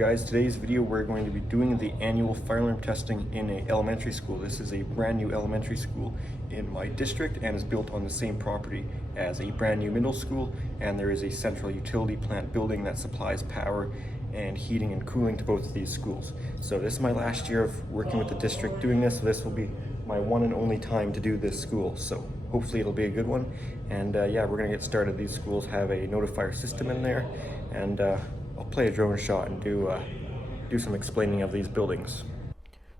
Guys, today's video we're going to be doing the annual fire alarm testing in an elementary school. This is a brand new elementary school in my district and is built on the same property as a brand new middle school, and there is a central utility plant building that supplies power and heating and cooling to both of these schools. So this is my last year of working with the district doing this, so this will be my one and only time to do this school. So hopefully it'll be a good one. And yeah, we're gonna get started. These schools have a notifier system in there, and I'll play a drone shot and do some explaining of these buildings.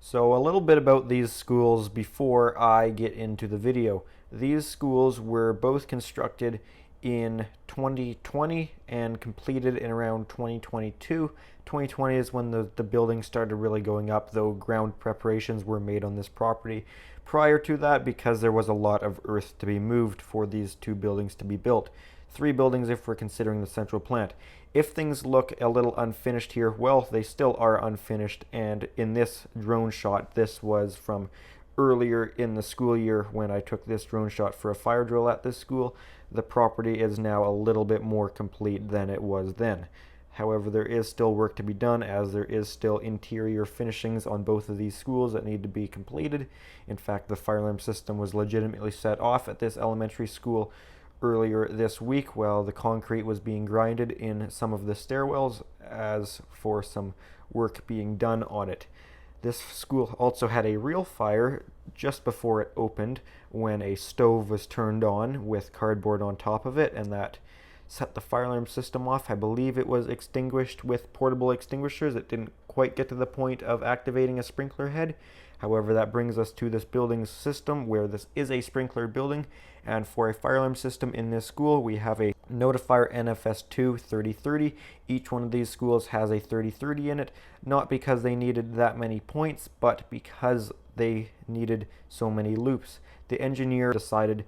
So a little bit about these schools before I get into the video. These schools were both constructed in 2020 and completed in around 2022. 2020 is when the building started really going up, though ground preparations were made on this property prior to that because there was a lot of earth to be moved for these two buildings to be built. 3 buildings if we're considering the central plant. If things look a little unfinished here, well, they still are unfinished, and in this drone shot, this was from earlier in the school year when I took this drone shot for a fire drill at this school. The property is now a little bit more complete than it was then. However, there is still work to be done, as there is still interior finishings on both of these schools that need to be completed. In fact, the fire alarm system was legitimately set off at this elementary school earlier this week while the concrete was being grinded in some of the stairwells as for some work being done on it. This school also had a real fire just before it opened when a stove was turned on with cardboard on top of it, and that set the fire alarm system off. I believe it was extinguished with portable extinguishers. It didn't quite get to the point of activating a sprinkler head. However, that brings us to this building's system where this is a sprinkler building, and for a fire alarm system in this school we have a Notifier NFS2-3030. Each one of these schools has a 3030 in it, not because they needed that many points, but because they needed so many loops. The engineer decided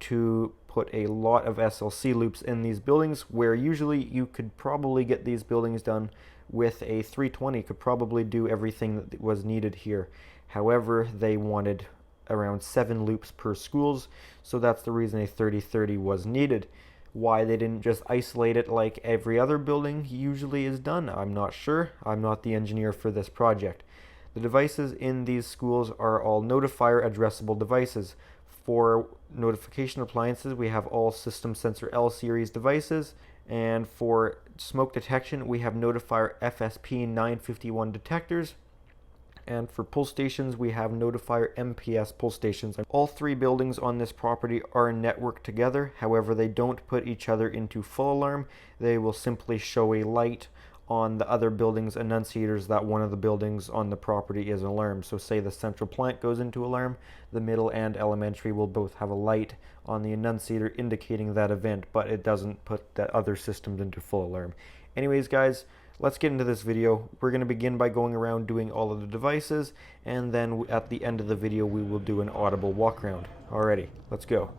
to put a lot of SLC loops in these buildings, where usually you could probably get these buildings done with a 320, could probably do everything that was needed here. However, they wanted around 7 loops per schools, so that's the reason a 3030 was needed. Why they didn't just isolate it like every other building usually is done, I'm not sure. I'm not the engineer for this project. The devices in these schools are all Notifier addressable devices. For notification appliances, we have all System Sensor L series devices, and for smoke detection, we have Notifier FSP 951 detectors. And for pull stations, we have Notifier MPS pull stations. All 3 buildings on this property are networked together. However, they don't put each other into full alarm. They will simply show a light on the other building's annunciators that one of the buildings on the property is alarmed. So say the central plant goes into alarm, the middle and elementary will both have a light on the annunciator indicating that event, but it doesn't put the other systems into full alarm. Anyways, guys, let's get into this video. We're going to begin by going around doing all of the devices, and then at the end of the video we will do an audible walk around. Alrighty, let's go.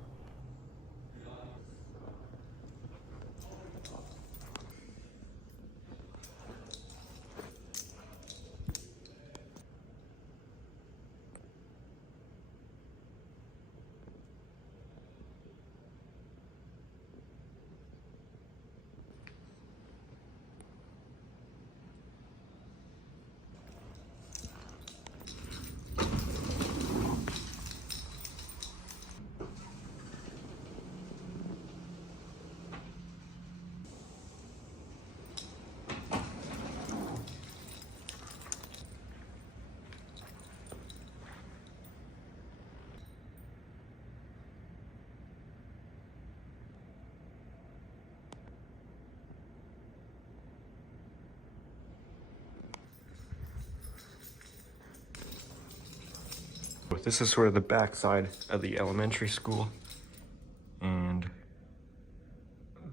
This is sort of the back side of the elementary school, and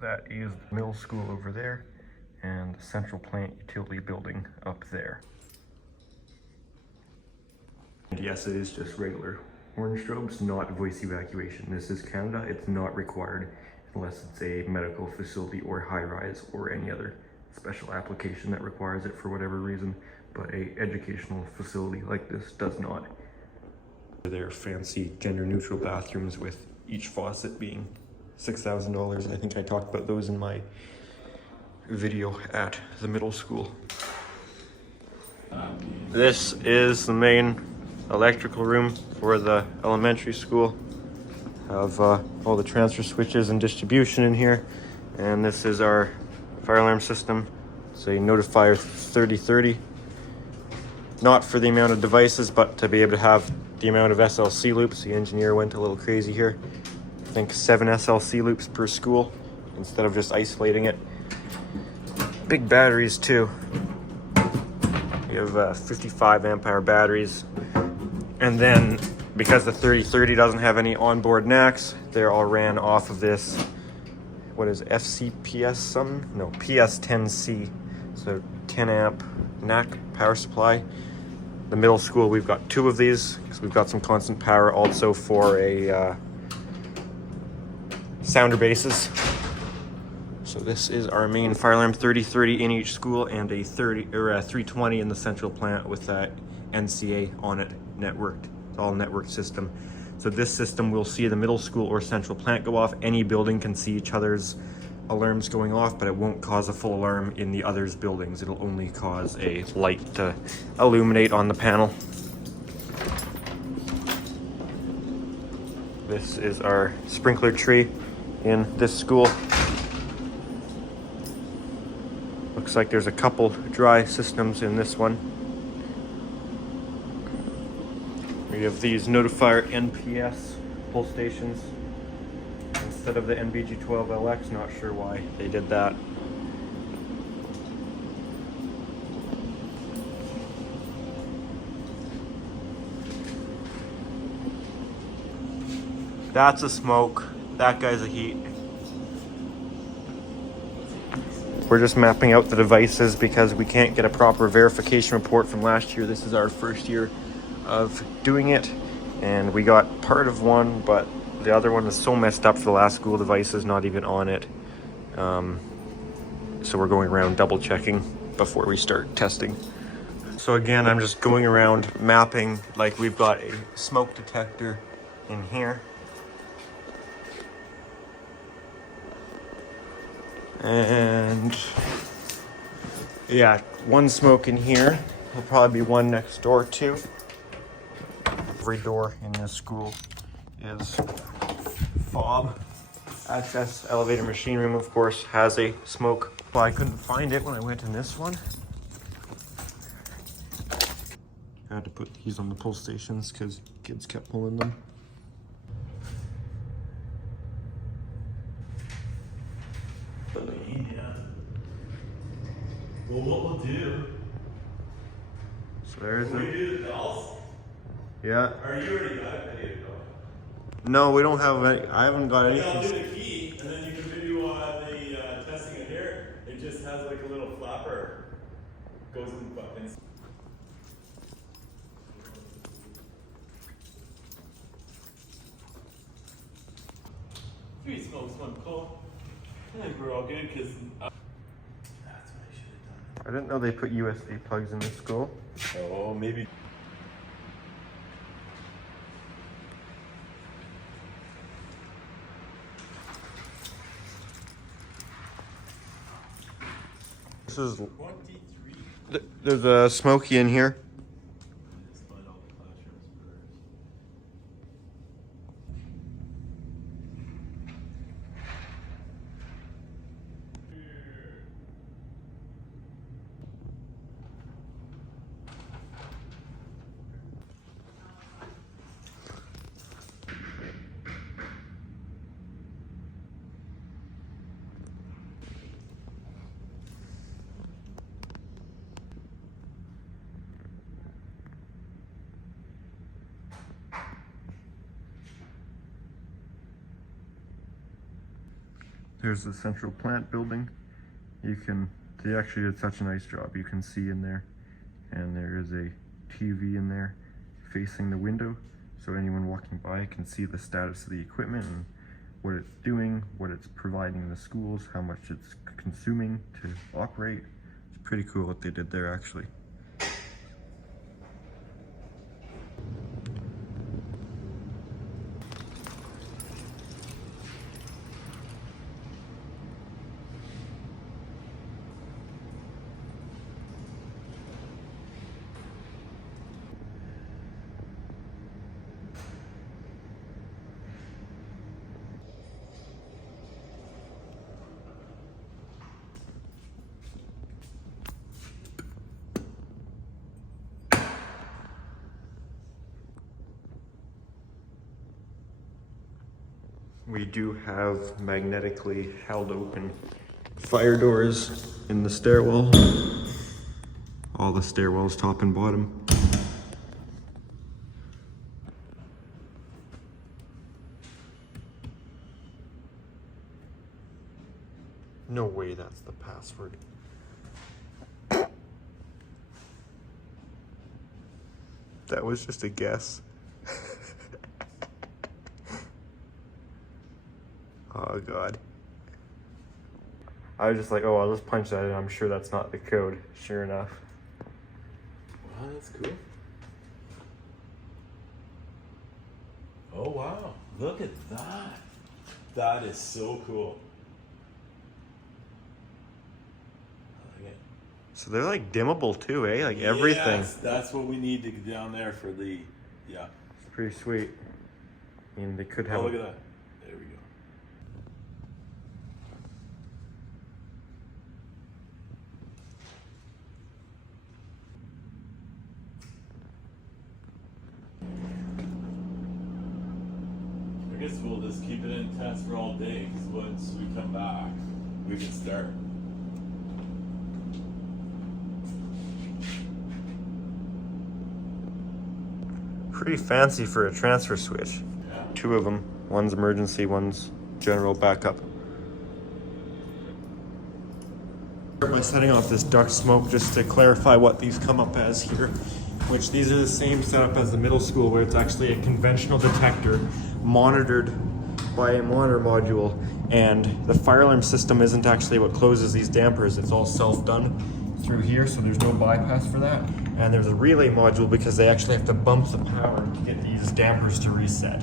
that is the middle school over there and the central plant utility building up there. And yes, it is just regular orange strobes, not voice evacuation. This is Canada. It's not required unless it's a medical facility or high-rise or any other special application that requires it for whatever reason, but a educational facility like this does not. They're fancy gender-neutral bathrooms with each faucet being $6,000. I think I talked about those in my video at the middle school. This is the main electrical room for the elementary school. Have all the transfer switches and distribution in here. And this is our fire alarm system. It's a Notifier 3030. Not for the amount of devices, but to be able to have the amount of SLC loops. The engineer went a little crazy here. I think 7 SLC loops per school instead of just isolating it. Big batteries too. We have 55 amp hour batteries. And then because the 3030 doesn't have any onboard NACs, they're all ran off of this, what is FCPS something? No, PS10C. So 10 amp NAC power supply. The middle school, we've got 2 of these because we've got some constant power also for a sounder bases. So this is our main fire alarm 3030 in each school, and a 320 in the central plant with that NCA on it, networked. It's all networked system. So this system will see the middle school or central plant go off. Any building can see each other's alarms going off, but it won't cause a full alarm in the others' buildings. It'll only cause a light to illuminate on the panel. This is our sprinkler tree in this school. Looks like there's a couple dry systems in this one. We have these Notifier NPS pull stations instead of the NBG12LX. Not sure why they did that. That's a smoke. That guy's a heat. We're just mapping out the devices because we can't get a proper verification report from last year. This is our first year of doing it, and we got part of one, but the other one is so messed up for the last school. Device is not even on it. So we're going around double checking before we start testing. So again, I'm just going around mapping. Like, we've got a smoke detector in here. And yeah, one smoke in here. There'll probably be one next door too. Every door in this school is fob. Access elevator machine room, of course, has a smoke. Well, I couldn't find it when I went in this one. I had to put these on the pull stations because kids kept pulling them. Yeah. Well, what we'll do? So there's we do the dolls? Yeah. Or you already got a video going? No, we don't have any. I haven't got anything. I'll do the key, and then you can video the testing it here. It just has like a little flapper. Goes in the buttons. Three smokes, one cool. I think we're all good because that's what I should have done. I didn't know they put USB plugs in this school. Oh, maybe. This is 23. there's a smoky in here. There's the central plant building. They actually did such a nice job. You can see in there, and there is a TV in there facing the window, so anyone walking by can see the status of the equipment and what it's doing, what it's providing the schools, how much it's consuming to operate. It's pretty cool what they did there, actually. We do have magnetically held open fire doors in the stairwell. All the stairwells, top and bottom. No way that's the password. That was just a guess. Oh God. I was just like, oh, I'll just punch that in. I'm sure that's not the code. Sure enough. Wow, that's cool. Oh wow, look at that. That is so cool. I like it. So they're like dimmable too, eh? Like everything. Yes, that's what we need to get down there for the, yeah. It's pretty sweet. I mean, they could have. Oh, look at that. There we go. I guess we'll just keep it in test for all day, because once we come back, we can start. Pretty fancy for a transfer switch. Yeah. Two of them. One's emergency, one's general backup. Start by setting off this duct smoke just to clarify what these come up as here. Which these are the same setup as the middle school, where it's actually a conventional detector monitored by a monitor module, and the fire alarm system isn't actually what closes these dampers. It's all self-done through here, so there's no bypass for that. And there's a relay module because they actually have to bump the power to get these dampers to reset.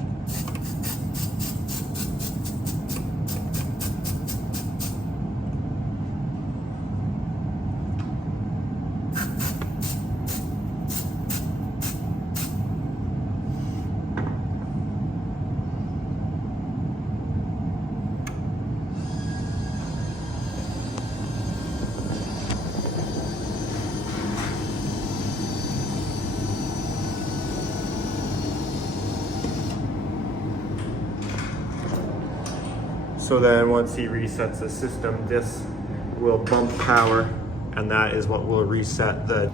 So then once he resets the system, this will bump power, and that is what will reset the...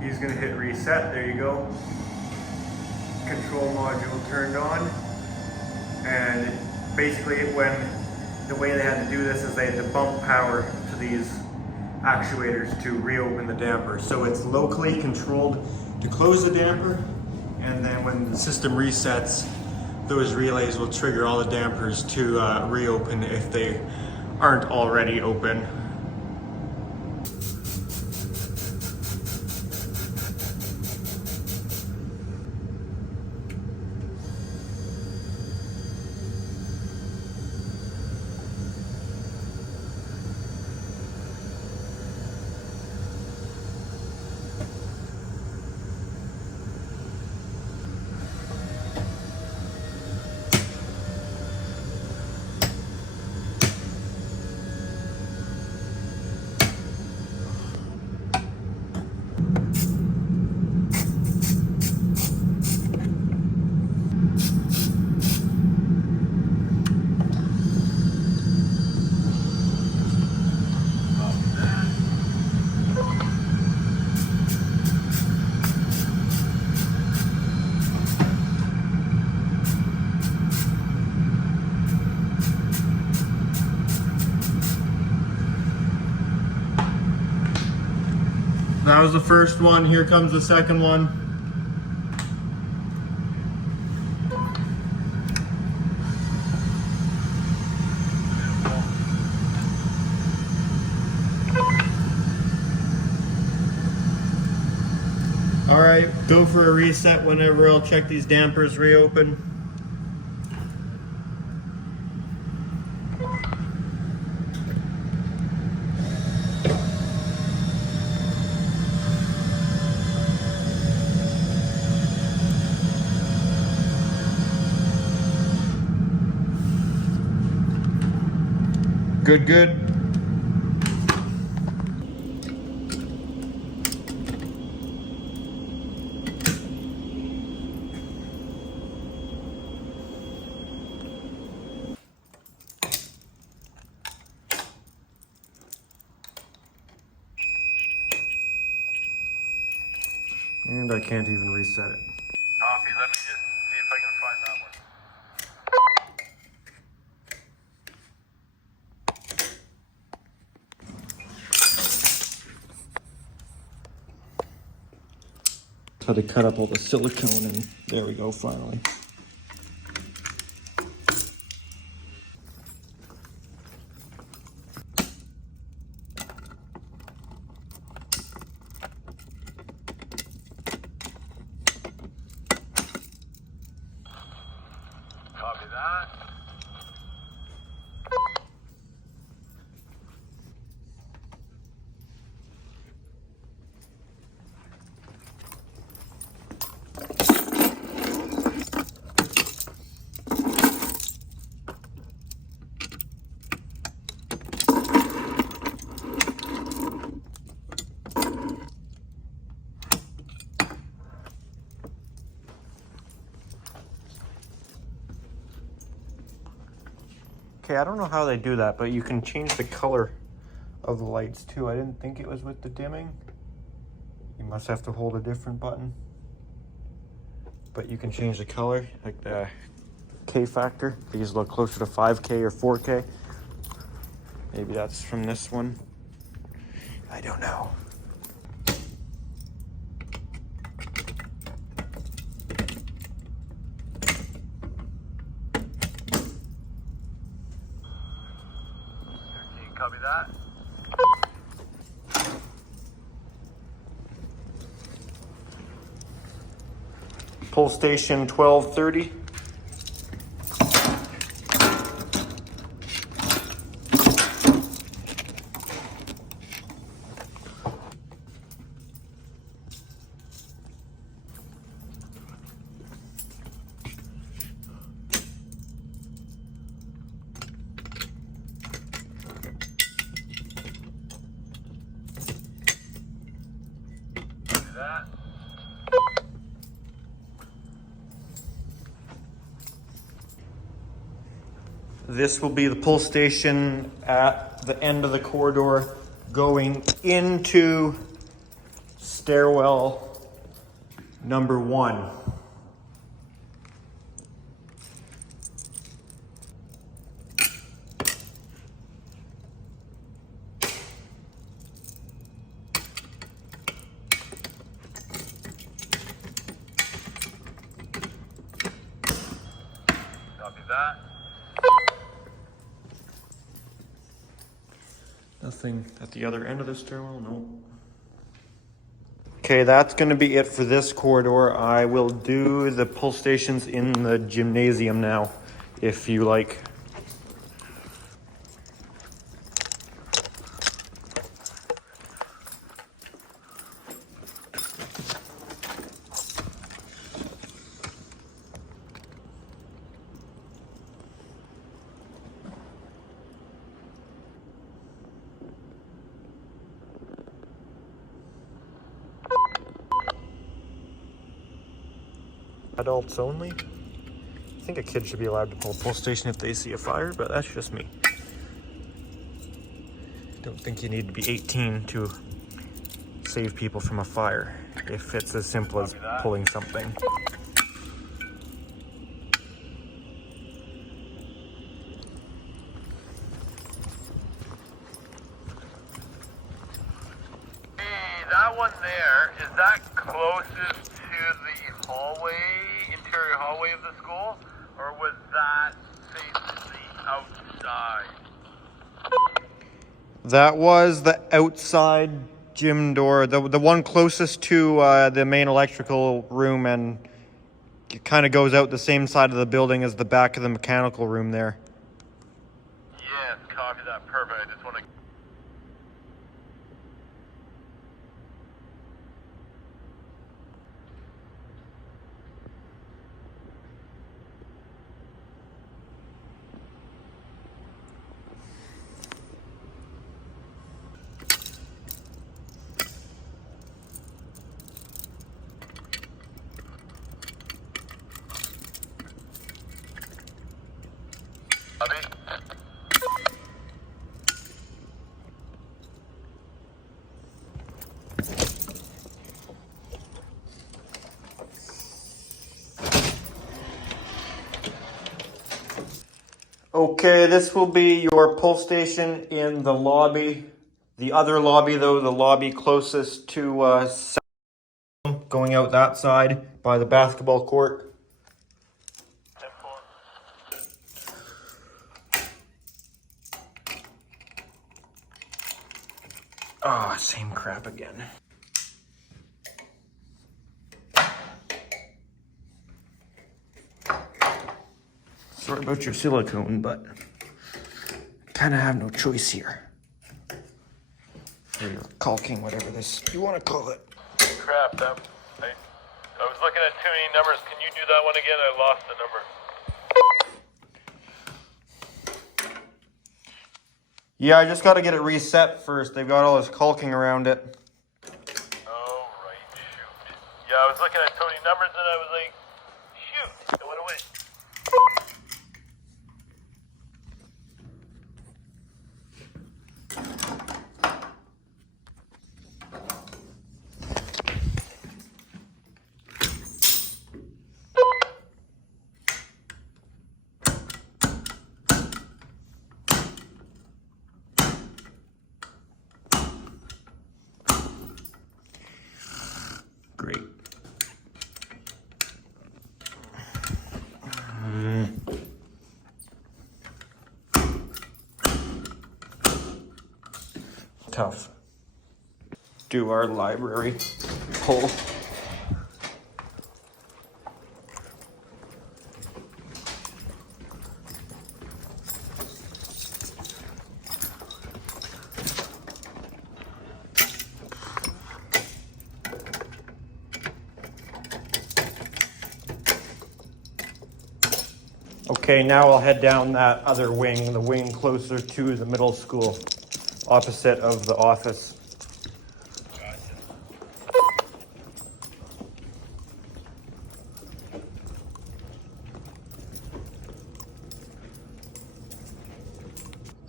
He's gonna hit reset, there you go. Control module turned on. And basically the way they had to do this is they had to bump power to these actuators to reopen the damper. So it's locally controlled to close the damper, and then when the system resets, those relays will trigger all the dampers to reopen if they aren't already open. That was the first one. Here comes the second one. All right, go for a reset whenever. I'll check these dampers reopen. Good, good. And I can't even reset it. Copy. Let me just see if I can find that one. Had to cut up all the silicone and there we go, finally. Copy that. Okay, I don't know how they do that, but you can change the color of the lights too. I didn't think it was with the dimming. You must have to hold a different button. But you can change the color, like the K factor. These look closer to 5K or 4K. Maybe that's from this one. I don't know. Copy that. Pull station 1230. That. This will be the pull station at the end of the corridor going into stairwell number 1. Copy that. Nothing at the other end of the stairwell, no. Okay, that's going to be it for this corridor. I will do the pull stations in the gymnasium now, if you like. Adults only. I think a kid should be allowed to pull a pull station if they see a fire, but that's just me. Don't think you need to be 18 to save people from a fire if it's as simple as pulling something. That one there, is that closest to the hallway, interior hallway of the school? Or was that facing the outside? That was the outside gym door, the one closest to the main electrical room, and it kind of goes out the same side of the building as the back of the mechanical room there. Yes, copy that. Perfect. I just want to... Okay, this will be your pull station in the lobby. The other lobby, though, the lobby closest to going out that side by the basketball court. Ah, same crap again. Sorry about your silicone, but kind of have no choice here. Or your caulking, whatever this you want to call it. Crap, I was looking at too many numbers. Can you do that one again? I lost the number. Yeah, I just got to get it reset first. They've got all this caulking around it. Oh, right, shoot. Yeah, I was looking at too many numbers and I was like, shoot, it went away. Great. Tough. Do our library pull. Okay, now I'll head down that other wing, the wing closer to the middle school, opposite of the office.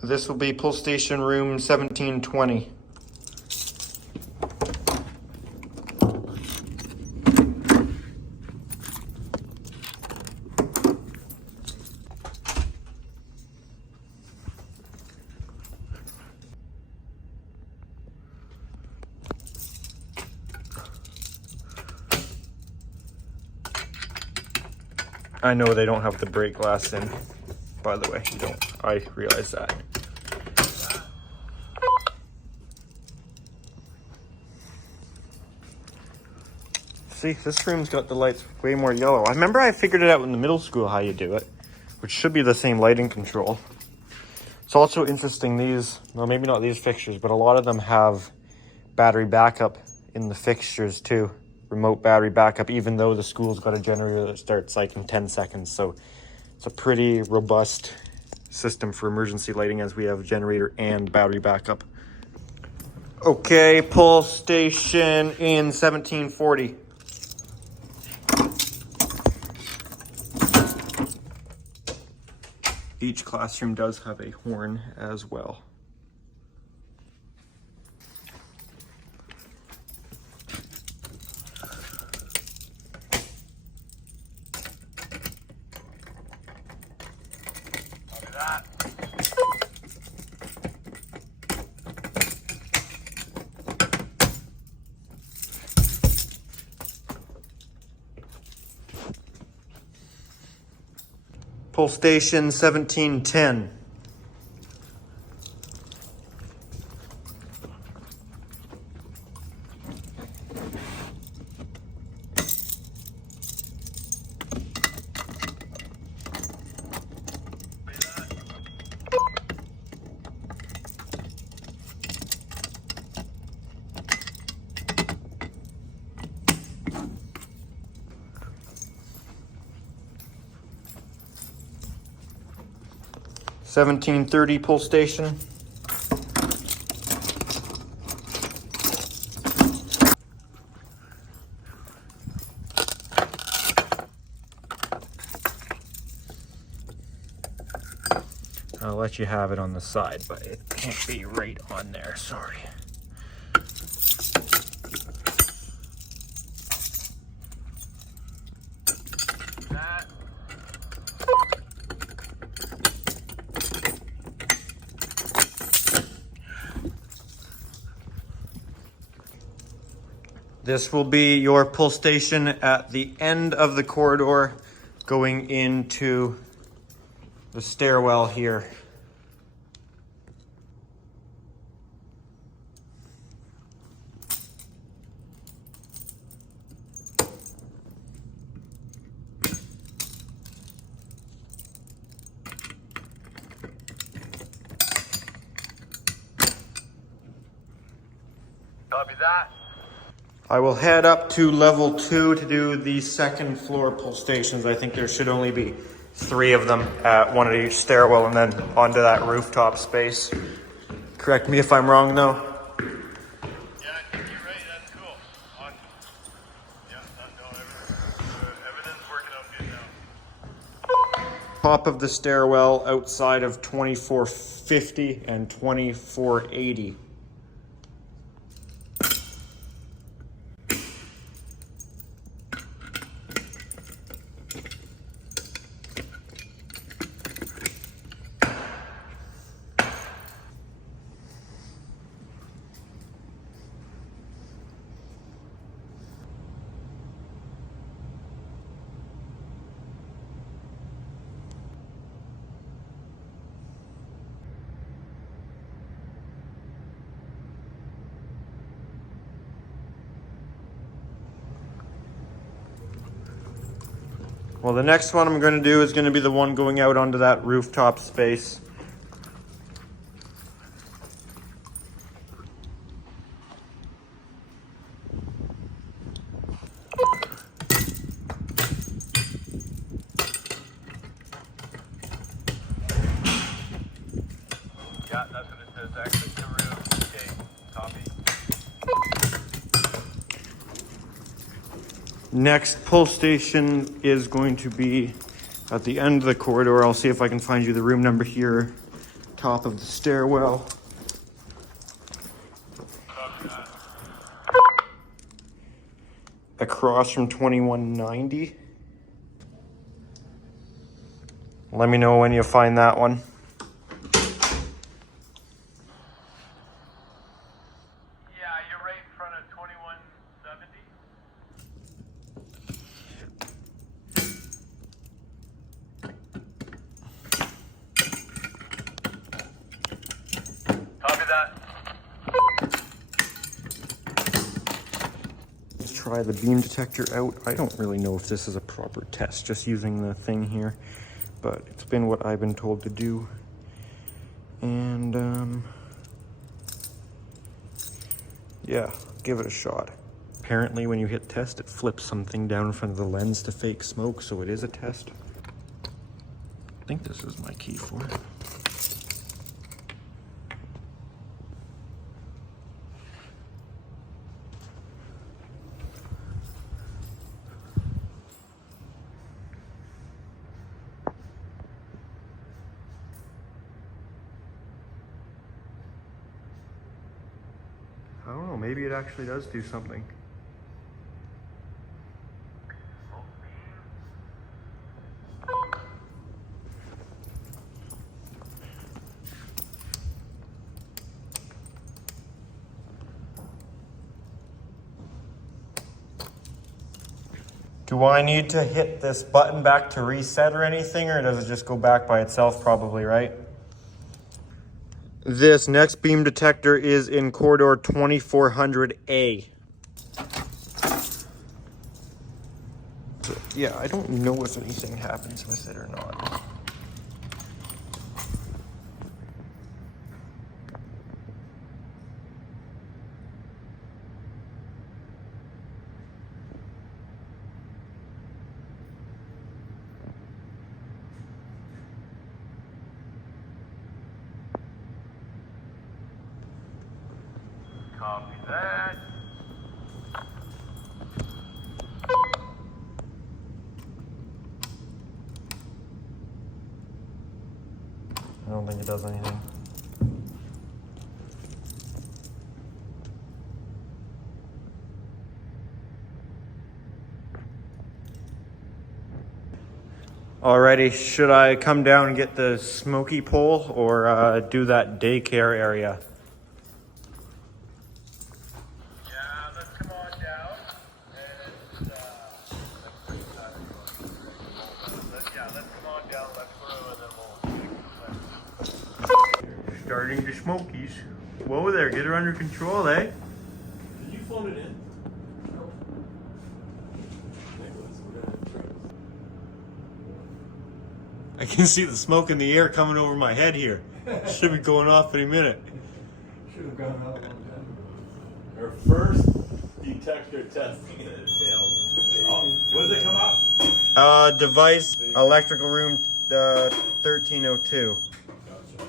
This will be pull station room 1720. I know they don't have the break glass in, by the way. You don't. I realize that. See, this room's got the lights way more yellow. I remember I figured it out in the middle school how you do it, which should be the same lighting control. It's also interesting, these, well, maybe not these fixtures, but a lot of them have battery backup in the fixtures too. Remote battery backup, even though the school's got a generator that starts like in 10 seconds. So it's a pretty robust system for emergency lighting, as we have generator and battery backup. Okay, pull station in 1740. Each classroom does have a horn as well. That. Pull station 1710. $17.30 pull station. I'll let you have it on the side, but it can't be right on there, sorry. This will be your pull station at the end of the corridor going into the stairwell here. Copy that. I will head up to level 2 to do the second floor pull stations. I think there should only be 3 of them at one at each stairwell and then onto that rooftop space. Correct me if I'm wrong though. Yeah, I think you're right. That's cool. Everything's working out good now. Top of the stairwell outside of 2450 and 2480. Well, the next one I'm going to do is going to be the one going out onto that rooftop space. Yeah, that's what it says. Exit the room. Okay, copy. Next pull station is going to be at the end of the corridor. I'll see if I can find you the room number here. Top of the stairwell. Copy that. Across from 2190. Let me know when you find that one. Yeah, you're right in front of 2170. Copy that. Let's try the beam detector out. I don't really know if this is a proper test, just using the thing here, but it's been what I've been told to do. And yeah, give it a shot. Apparently when you hit test, it flips something down in front of the lens to fake smoke, so it is a test. I think this is my key for it. I don't know, maybe it actually does do something. Do I need to hit this button back to reset or anything, or does it just go back by itself? Probably, right? This next beam detector is in corridor 2400A. So, yeah, I don't know if anything happens with it or not. Copy that. I don't think it does anything. Alrighty, should I come down and get the smoky pole or do that daycare area? Yeah, let's come on down. Starting to smokies. Whoa there, get her under control, eh? Did you phone it in? No. I can see the smoke in the air coming over my head here. Should be going off any minute. Should have gone out a long time. Our first detector testing and it failed. Oh, what does it come up? Device, electrical room, 1302. Gotcha.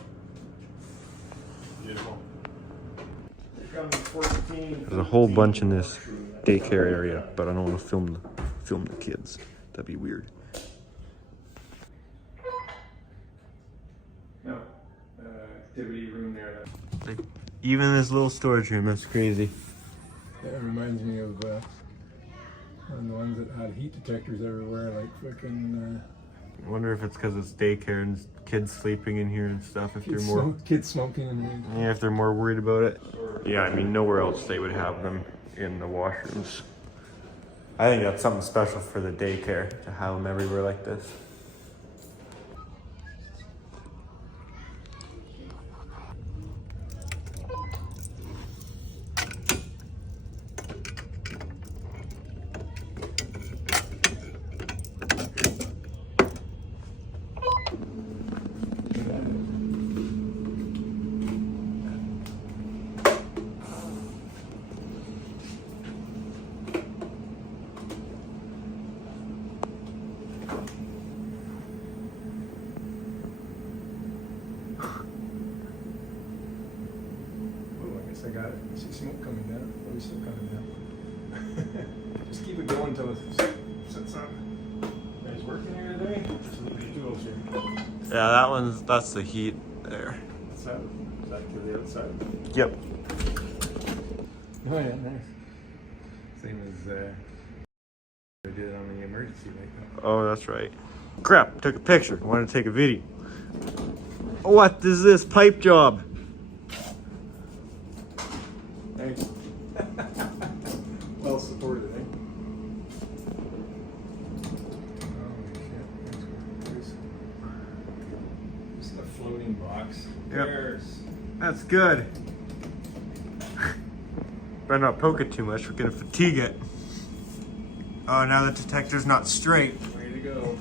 Beautiful. There's a whole bunch in this daycare area, but I don't want to film the kids. That'd be weird. No, activity room there. Like, even this little storage room, that's crazy. That reminds me of one of the ones that had heat detectors everywhere, like freaking I wonder if it's because it's daycare and kids sleeping in here and stuff. If they're more, kids smoking and yeah, if they're more worried about it. Yeah, I mean, nowhere else they would have them in the washrooms. I think that's something special for the daycare to have them everywhere like this. I got it. I see smoke coming down. Probably still coming down. Just keep it going until it sets up. You guys working here today? Just leaving the tools here. Yeah, that's the heat there. Outside? Is that to the outside? Yep. Oh yeah, nice. Same as I did on the emergency like that. Oh, that's right. Crap, took a picture. Wanted to take a video. What is this pipe job? Thanks. Well supported, eh? Oh shit. Just a floating box. Yep. There's. That's good. Better not poke it too much, we're gonna fatigue it. Oh, now the detector's not straight. Way to go.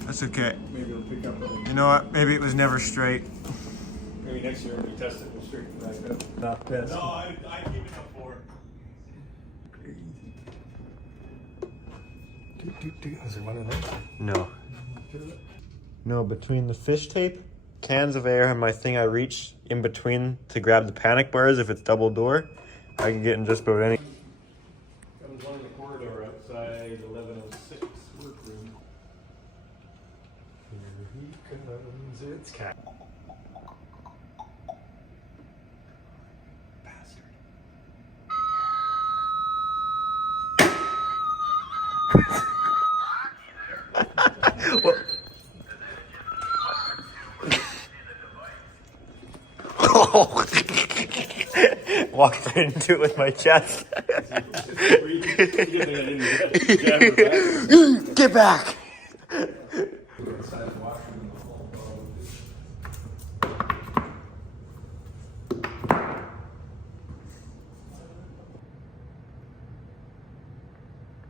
That's okay. Maybe it'll pick up. You know what? Maybe it was never straight. Maybe next year when we test it, we'll straighten it back up. Not test. No, I keep it up for. Is there one of those? No. No, between the fish tape, cans of air, and my thing I reach in between to grab the panic bars if it's double door, I can get in just about any. Comes one in the corridor outside 1106 workroom. Here he comes. It's cat. Bastard. Walked right into it with my chest. Get back!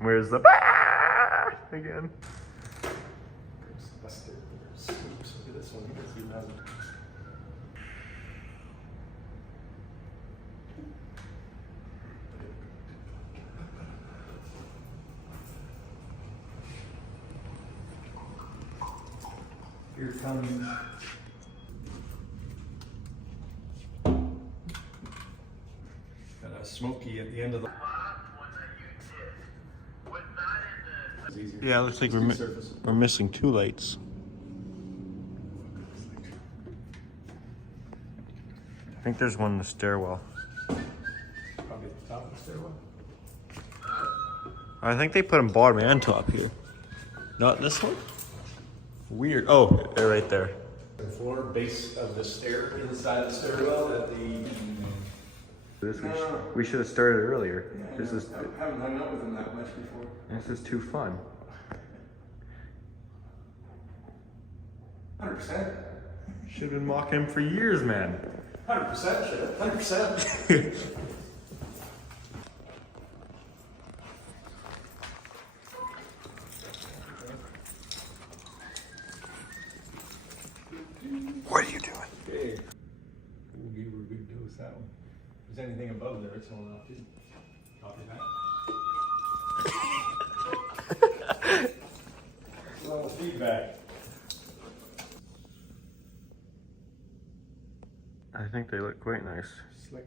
Where's the again? There's Buster. There's Scoops. Look at this one. Look at this one. Here comes. Got a smoky at the end of the. Yeah, it looks like we're missing two lights. I think there's one in the stairwell. Probably at the top of the stairwell. I think they put them bottom and top here. Not this one? Weird. Oh, they're right there. The floor base of the stair inside the stairwell at the. We should have started earlier. Yeah, This is I haven't hung out with him that much before. this is too fun. 100%. Should have been mocking him for years, man. 100% shit. 100%. What are you doing? Okay. We'll give her a good dose, that one. If there's anything above there, it's going off too. Copy that. Well, feedback. I think they look quite nice. Slicker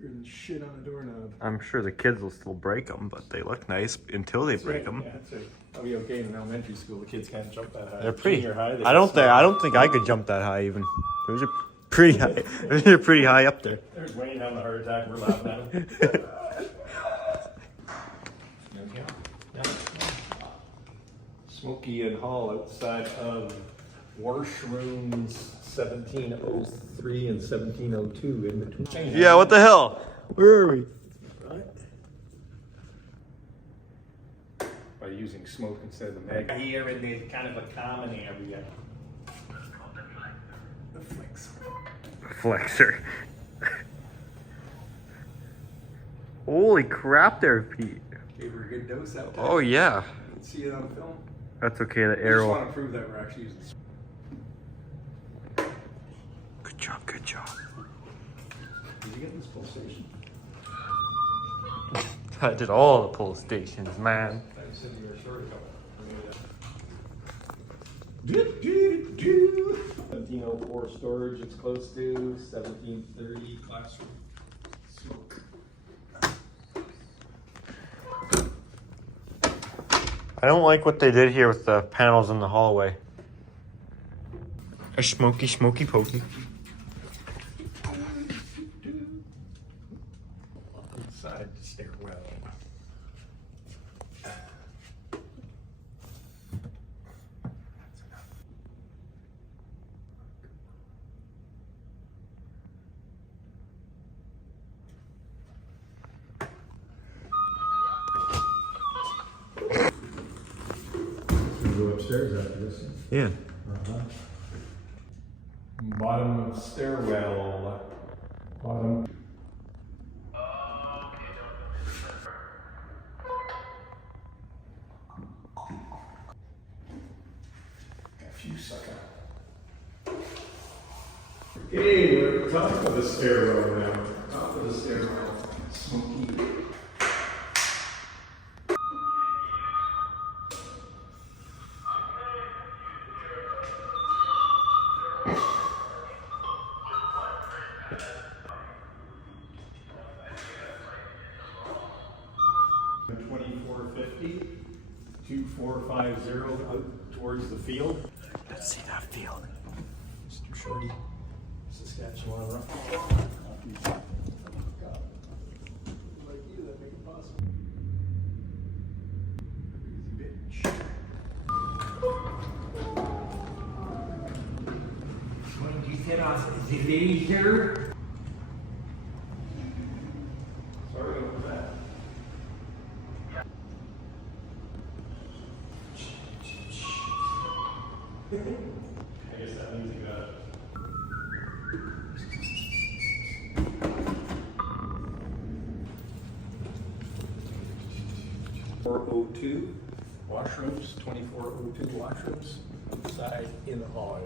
than shit on a doorknob. I'm sure the kids will still break them, but they look nice until they break them. Yeah, that's right. I'll be okay in elementary school. The kids can't jump that high. They're pretty. Junior high, they I don't can think I could jump that high even. Those are pretty high. Those are pretty high up there. There's Wayne having a heart attack. We're laughing at him. Smoky and Hall outside of washrooms 1703 and 1702 in between. Yeah, what the hell? Where are we? By using smoke instead of the mag. Here in the kind of a common area. The Flexor. Holy crap there, Pete. Gave her a good dose out there. Oh yeah. You can see it on film. That's okay, the I just arrow. want to prove that we're actually using smoke. Good job, good job. Did you get this pulsation? I did all the pull stations, man. I said you were short about 1704 storage, it's close to 1730 classroom smoke. I don't like what they did here with the panels in the hallway. A smoky pokey. Inside the stairwell. Go upstairs after this. Yeah. Bottom of stairwell. Bottom. F you, sucker. Okay, we're at the top of the stairwell now. Top of the stairwell. Smoky. $24.50, 2450 out towards the field. Let's see that field. Mr. Shorty, Saskatchewan rough. Like you, that make it possible. Crazy bitch. What did you set off the laser? Sorry about that. I guess that means you got it. $24.02 washrooms, 2402 washrooms outside in the hall.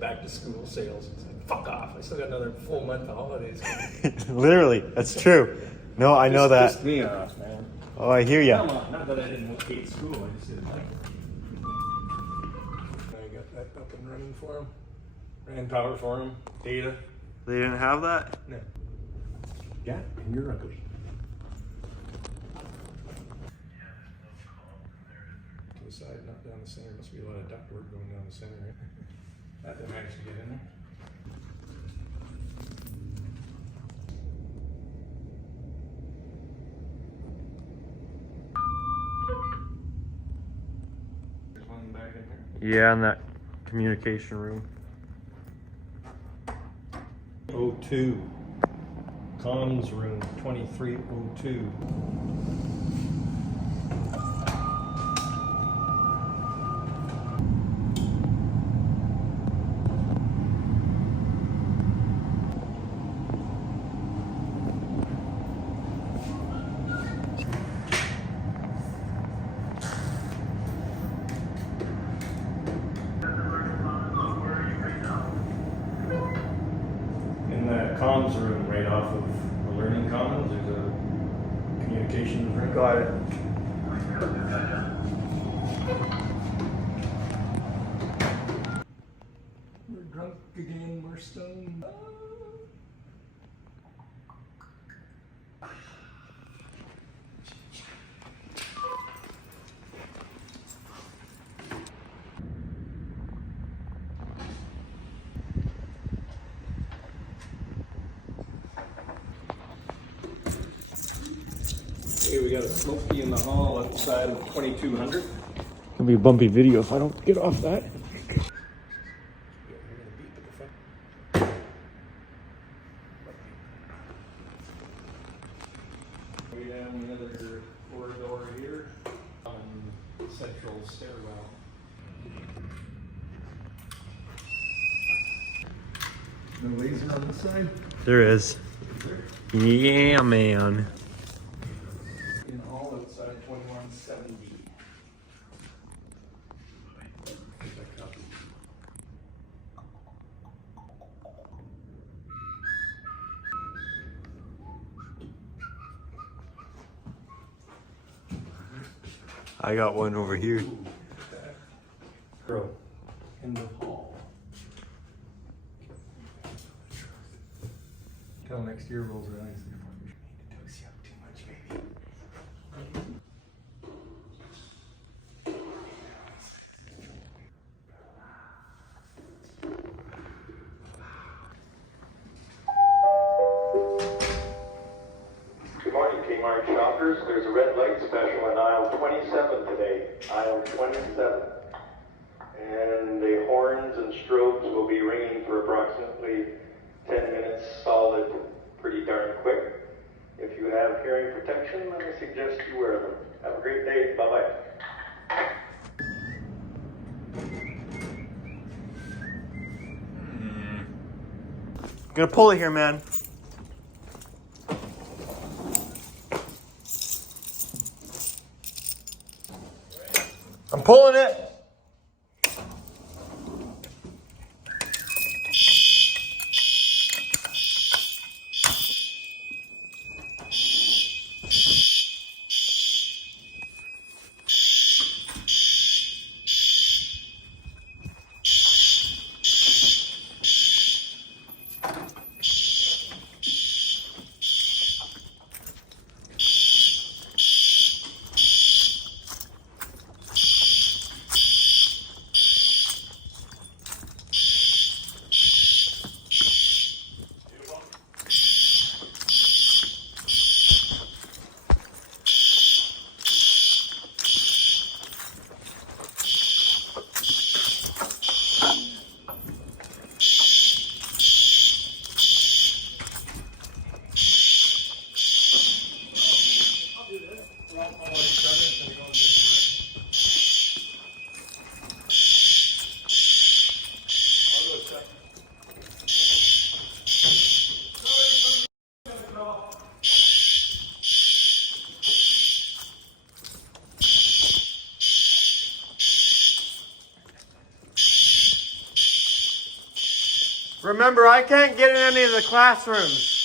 Back to school sales. It's like, fuck off. I still got another full month of holidays. Literally, that's true. No, I know that. Pissed me off, man. Oh, I hear ya. Come on, not that I didn't hate school, I just didn't like it. I got that up and running for him. Ran power for him. Data. They didn't have that? No. Yeah, and you're ugly. To the side, not down the center. Must be a lot of ductwork going down the center, right? That didn't actually get in there. There's one back in here. Yeah, in that communication room. 02. Comms room 2302. comms room right off of the learning commons. There's a communications room. Got it. We're drunk again, we're stoned. Okay, we got a Smokey in the hall outside of 2200. It'll be a bumpy video if I don't get off that. We have another corridor here on central stairwell. No laser on this side? There is. Yeah, man. In hall outside 2170. I got one over here. Girl. In the hall. Till next year rolls around, you say, "Fuck, we need to dose you up too much, baby." Good morning, Kmart shoppers. There's a red light special in aisle 27 today. Aisle 27. And the horns and strobes will be ringing for approximately 10 minutes solid, pretty darn quick. If you have hearing protection, I suggest you wear them. Have a great day. Bye-bye. Gonna pull it here, man. I'm pulling it. Remember, I can't get in any of the classrooms.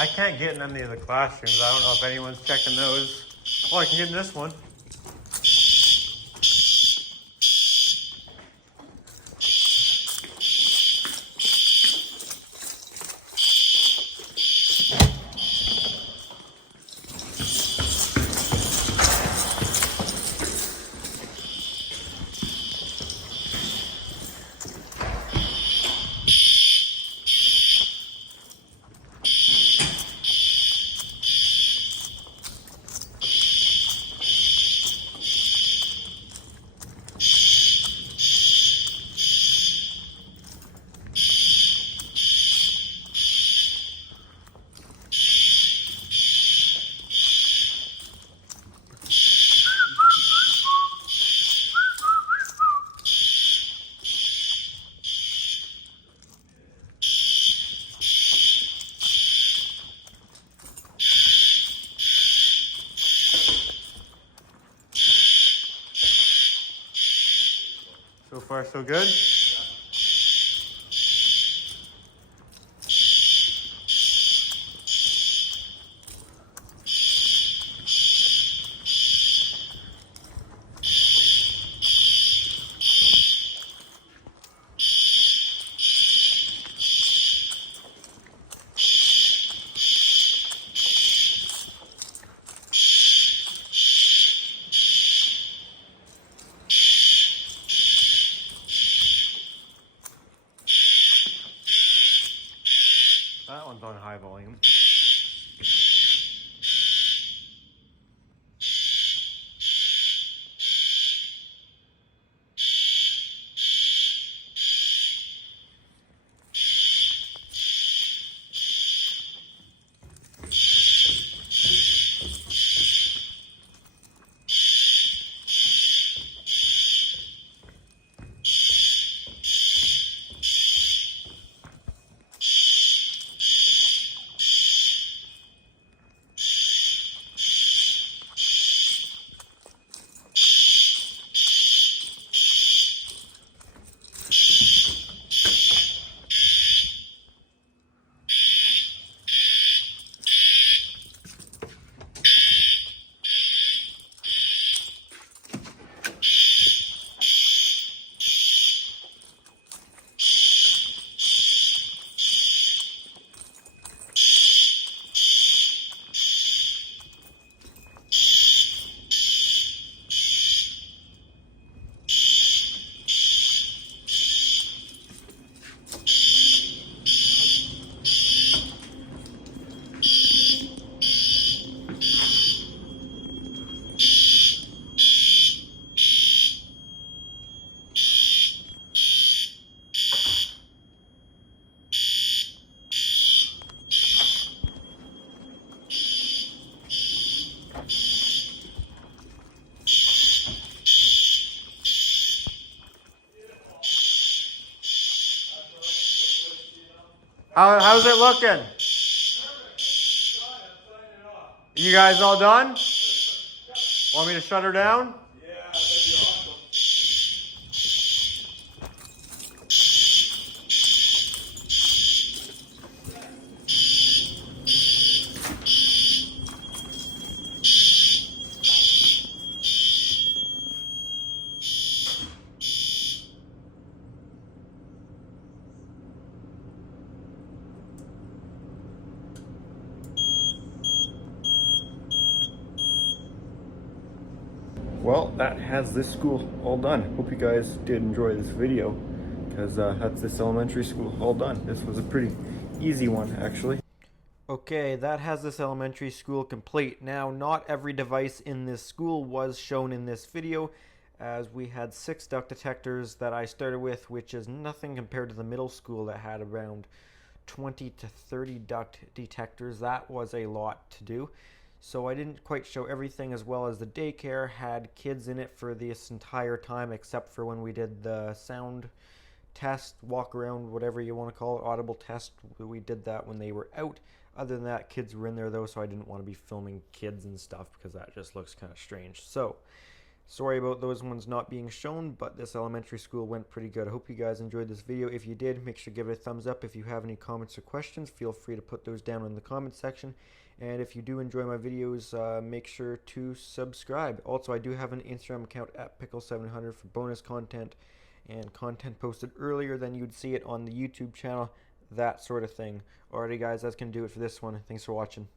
I can't get in any of the classrooms. I don't know if anyone's checking those. Oh, I can get in this one. So far, so good? That one's on high volume. How's it looking? You guys all done? Want me to shut her down? Well, that has this school all done. Hope you guys did enjoy this video, because that's this elementary school all done. This was a pretty easy one, actually. Okay, that has this elementary school complete. Now, not every device in this school was shown in this video, as we had 6 duct detectors that I started with, which is nothing compared to the middle school that had around 20 to 30 duct detectors. That was a lot to do. So I didn't quite show everything, as well as the daycare had kids in it for this entire time, except for when we did the sound test, walk around, whatever you want to call it, audible test. We did that when they were out. Other than that, kids were in there though, so I didn't want to be filming kids and stuff because that just looks kind of strange. So sorry about those ones not being shown, but this elementary school went pretty good. I hope you guys enjoyed this video. If you did, make sure to give it a thumbs up. If you have any comments or questions, feel free to put those down in the comments section. And if you do enjoy my videos, make sure to subscribe. Also, I do have an Instagram account at Pickle700 for bonus content and content posted earlier than you'd see it on the YouTube channel, that sort of thing. Alrighty guys, that's going to do it for this one. Thanks for watching.